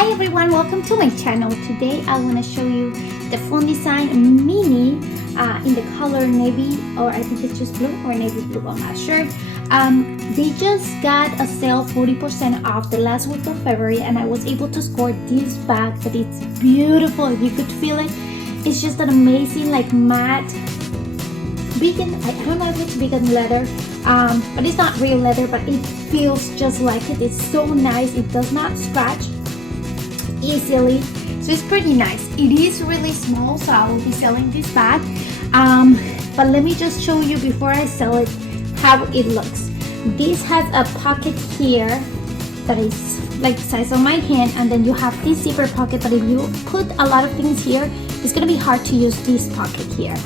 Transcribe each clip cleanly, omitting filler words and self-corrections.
Hi everyone, welcome to my channel. Today I want to show you the Fawn Design mini in the color navy, or I think it's just blue or navy blue, I'm not sure. They just got a sale 40% off the last week of February, and I was able to score this bag that it's beautiful. If you could feel it, it's just an amazing like matte vegan. I don't know if it's vegan leather, but it's not real leather, but it feels just like it. It's so nice. It does not scratch easily, so it's pretty nice. It is really small, so I will be selling this bag, but let me just show you before I sell it how it looks. This has a pocket here that is like the size of my hand, and then you have this zipper pocket, but if you put a lot of things here, it's gonna be hard to use this pocket here.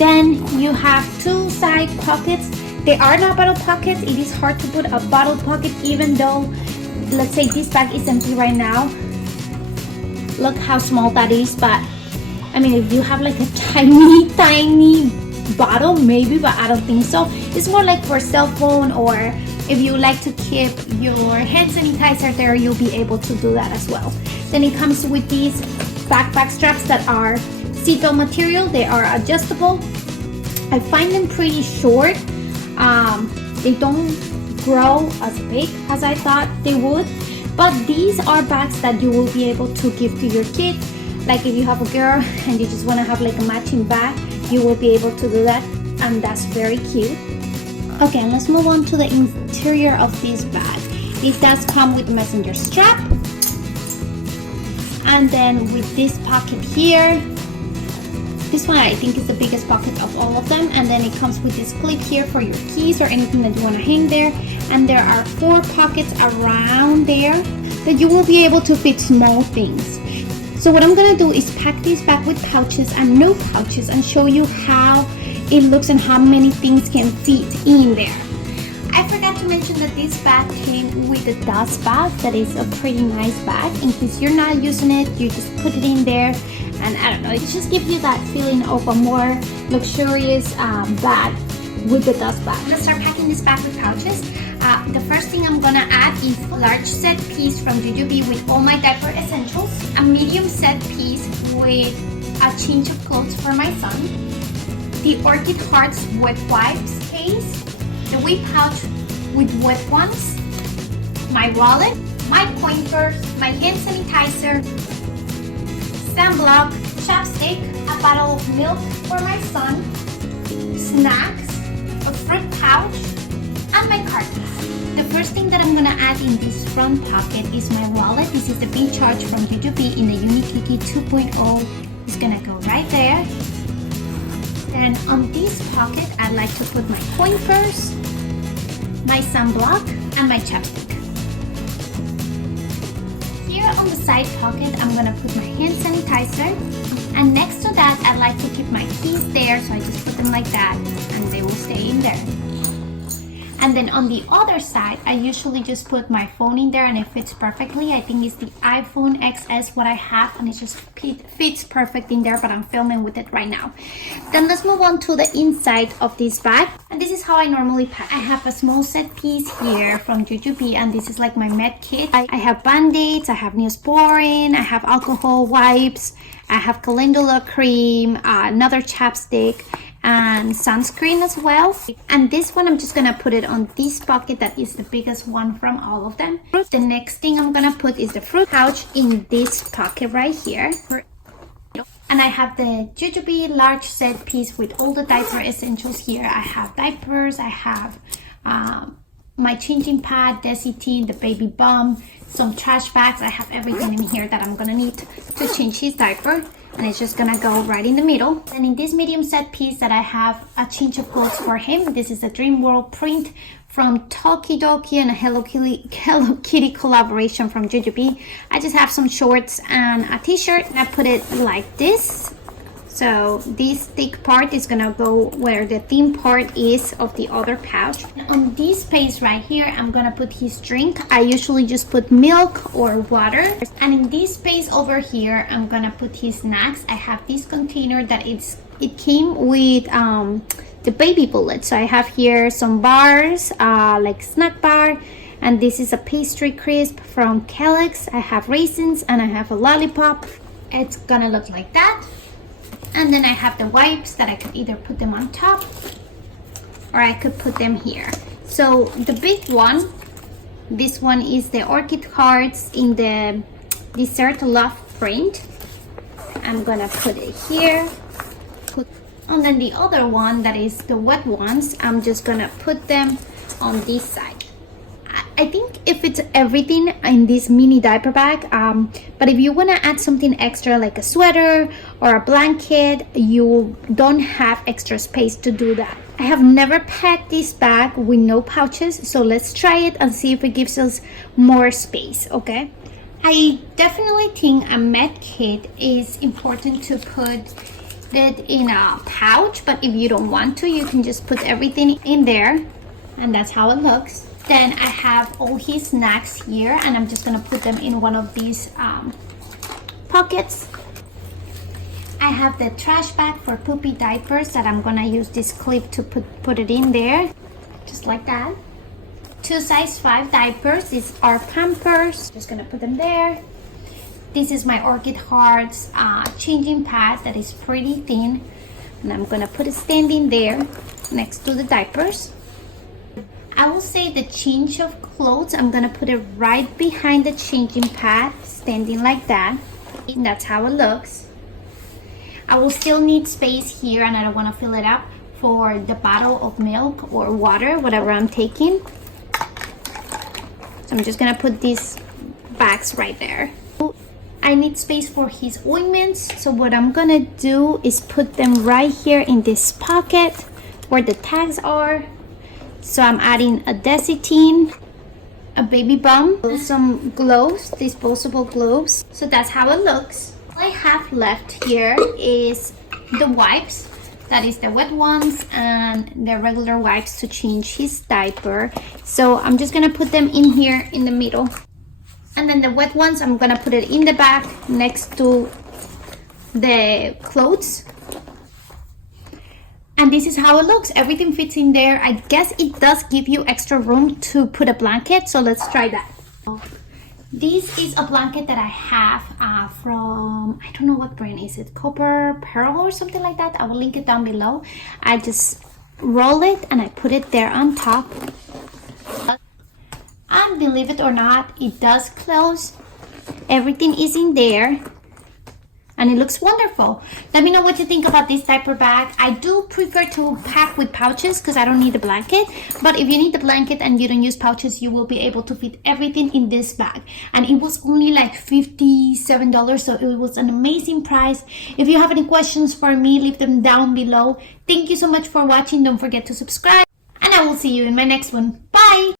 Then you have two side pockets. They are not bottle pockets. It is hard to put a bottle pocket, even though, let's say this bag is empty right now. Look how small that is, but I mean, if you have like a tiny bottle, maybe, but I don't think so. It's more like for cell phone, or if you like to keep your hand sanitizer there, you'll be able to do that as well. Then it comes with these backpack straps that are seatbelt material. They are adjustable. I find them pretty short. They don't grow as big as I thought they would, but these are bags that you will be able to give to your kid. Like if you have a girl and you just want to have like a matching bag, you will be able to do that, and that's very cute. Okay, let's move on to the interior of this bag. It does come with a messenger strap, and then with this pocket here. This one I think is the biggest pocket of all of them, and then it comes with this clip here for your keys or anything that you want to hang there, and there are 4 pockets around there that you will be able to fit small things. So what I'm gonna do is pack this bag with pouches and no pouches and show you how it looks and how many things can fit in there. I forgot to mention that this bag came with a dust bag. That is a pretty nice bag. In case you're not using it, you just put it in there, and I don't know, it just gives you that feeling of a more luxurious bag with the dust bag. I'm gonna start packing this bag with pouches. The first thing I'm gonna add is a large set piece from Jujubee with all my diaper essentials, a medium set piece with a change of clothes for my son, the Orchid Hearts wet wipes case, the wee pouch with wet ones, my wallet, my coin purse, my hand sanitizer, sunblock, chapstick, a bottle of milk for my son, snacks, a fruit pouch, and my car keys. The first thing that I'm gonna add in this front pocket is my wallet. This is the Big Charge from Jujubee in the Unikiki 2.0. It's gonna go right there. Then on this pocket, I'd like to put my coin purse, my sunblock, and my chapstick. Here on the side pocket, I'm gonna put my hand sanitizer, and next to that, I'd like to keep my keys there, so I just put them like that, and they will stay in there. And then on the other side, I usually just put my phone in there, and it fits perfectly. I think it's the iPhone XS what I have, and it just fits perfect in there, but I'm filming with it right now. Then let's move on to the inside of this bag, and this is how I normally pack. I have a small set piece here from Jujubee, and this is like my med kit. I have band-aids, I have Neosporin, I have alcohol wipes, I have calendula cream, another chapstick, and sunscreen as well. And this one, I'm just gonna put it on this pocket that is the biggest one from all of them. The next thing I'm gonna put is the fruit pouch in this pocket right here. And I have the Jujubee large set piece with all the diaper essentials here. I have diapers, I have my changing pad, Desi tea, the baby bump, some trash bags. I have everything in here that I'm gonna need to change his diaper, and it's just gonna go right in the middle. And in this medium set piece that I have a change of clothes for him. This is a Dream World print from Tokidoki and a Hello Kitty collaboration from Jujubee. I just have some shorts and a t-shirt, and I put it like this. So this thick part is gonna go where the thin part is of the other pouch. On this space right here, I'm gonna put his drink. I usually just put milk or water. And in this space over here, I'm gonna put his snacks. I have this container that it came with the baby bullets. So I have here some bars, like snack bar, And this is a pastry crisp from Kellogg's. I have raisins and I have a lollipop. It's gonna look like that. And then I have the wipes that I could either put them on top or I could put them here. So the big one, this one is the Orchid hearts in the Dessert Love print. I'm gonna put it here. And then the other one, that is the wet ones, I'm just gonna put them on this side. I think if it's everything in this mini diaper bag, but if you want to add something extra like a sweater or a blanket, you don't have extra space to do that. I have never packed this bag with no pouches, so let's try it and see if it gives us more space, okay? I definitely think a med kit is important to put it in a pouch, but if you don't want to, you can just put everything in there, and that's how it looks. Then I have all his snacks here, and I'm just gonna put them in one of these pockets. I have the trash bag for poopy diapers that I'm gonna use this clip to put it in there, just like that. 2 size 5 diapers. These are Pampers. Just gonna put them there. This is my Orchid Hearts changing pad that is pretty thin, and I'm gonna put it standing there next to the diapers. I will say the change of clothes, I'm gonna put it right behind the changing pad, standing like that. And that's how it looks. I will still need space here, and I don't want to fill it up for the bottle of milk or water, whatever I'm taking. So I'm just gonna put these bags right there. I need space for his ointments, so what I'm gonna do is put them right here in this pocket where the tags are. So I'm adding a Desitin, a baby balm, some gloves, disposable gloves. So that's how it looks. All I have left here is the wipes. That is the wet ones and the regular wipes to change his diaper. So I'm just gonna put them in here in the middle. And then the wet ones, I'm gonna put it in the back next to the clothes. And this is how it looks. Everything fits in there. I guess it does give you extra room to put a blanket, so let's try that. This is a blanket that I have from, I don't know what brand is it, Copper Pearl or something like that. I will link it down below. I just roll it and I put it there on top. And believe it or not, it does close. Everything is in there. And it looks wonderful. Let me know what you think about this diaper bag. I do prefer to pack with pouches because I don't need a blanket. But if you need the blanket and you don't use pouches, you will be able to fit everything in this bag. And it was only like $57, so it was an amazing price. If you have any questions for me, leave them down below. Thank you so much for watching. Don't forget to subscribe. And I will see you in my next one. Bye!